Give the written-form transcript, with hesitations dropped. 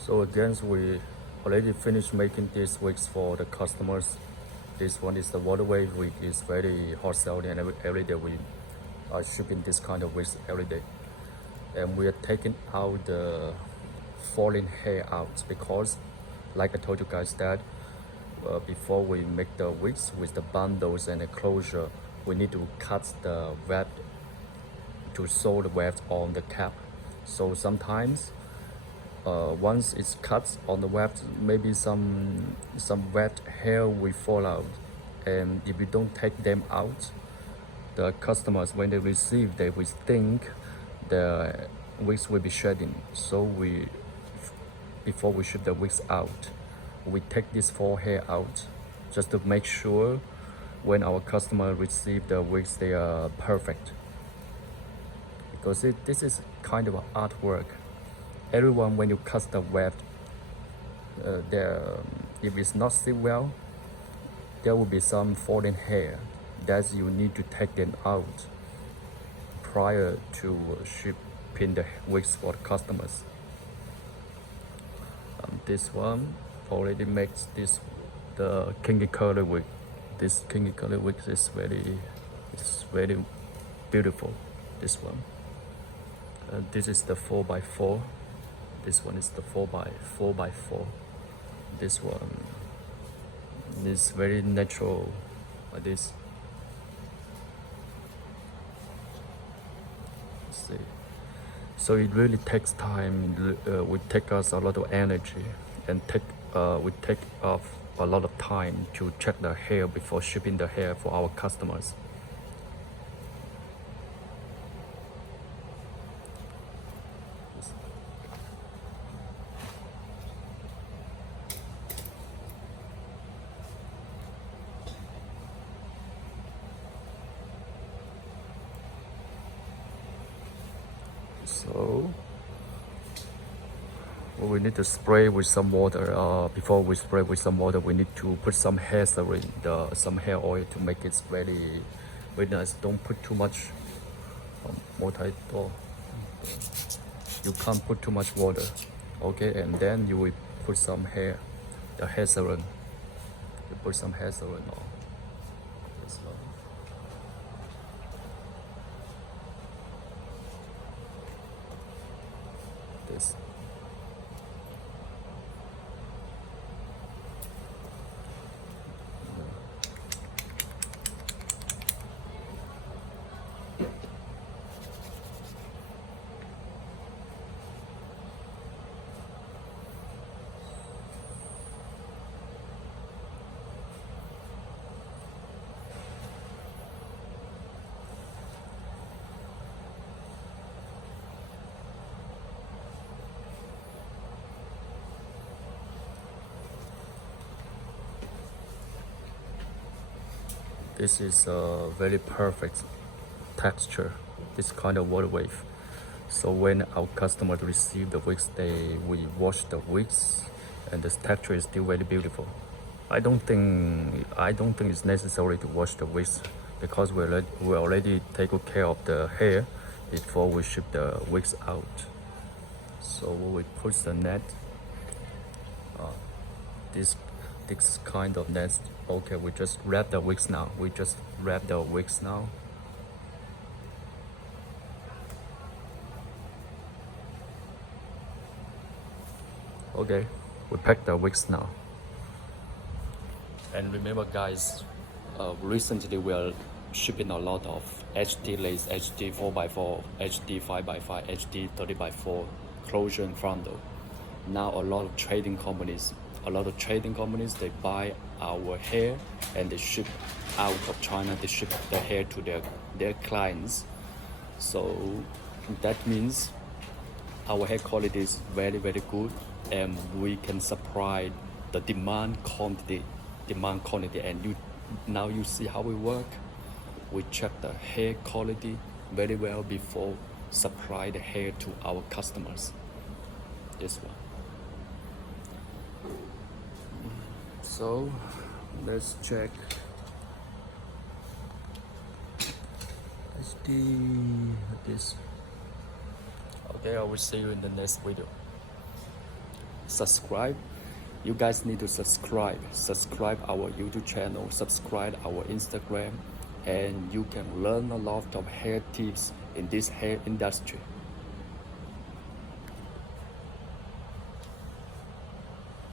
So again, we already finished making these wigs for the customers. This one is the water wave wig. Is very hot selling, and every day we are shipping this kind of wigs every day. And we are taking out the falling hair out because, like I told you guys, that before we make the wigs with the bundles and the closure, we need to cut the weft to sew the weft on the cap. So sometimes once it's cut on the weft, maybe some wet hair will fall out, and if you don't take them out, the customers, when they receive, they will think the wigs will be shedding. So before we ship the wigs out, we take this fall hair out just to make sure when our customer receive the wigs, they are perfect. Because this is kind of an artwork. Everyone, when you cut the weft, if it's not sealed well, there will be some fallen hair that you need to take them out prior to shipping the wigs for the customers. This one already makes this the kinky color wig. This kinky color wig is very beautiful. This one. This is the 4x4. This one is the 4x4. This one is very natural, like this. Let's see. So it really takes time. It take us a lot of energy, and we take off a lot of time to check the hair before shipping the hair for our customers. So we need to spray with some water. Before we spray with some water, we need to put some hair serum, some hair oil to make it very nice. Don't put too much. You can't put too much water. Okay, and then you will put some the hair serum. You put some hair serum on. This one. This. This is a very perfect texture, this kind of water wave. So when our customers receive the wigs, we wash the wigs, and the texture is still very beautiful. I don't think it's necessary to wash the wigs because we already take good care of the hair before we ship the wigs out. So we put the net, this kind of nest. Okay, we just wrap the wigs now. Okay, we pack the wigs now. And remember, guys, recently we are shipping a lot of HD lace, HD 4x4, HD 5x5, HD 30x4 closure and frontal. Now a lot of trading companies, they buy our hair and they ship out of China. They ship the hair to their clients. So that means our hair quality is very good, and we can supply the demand quantity. And now you see how we work. We check the hair quality very well before supply the hair to our customers. This one. So let's check this. Okay, I will see you in the next video. subscribe. You guys need to subscribe our YouTube channel, subscribe our Instagram, and you can learn a lot of hair tips in this hair industry.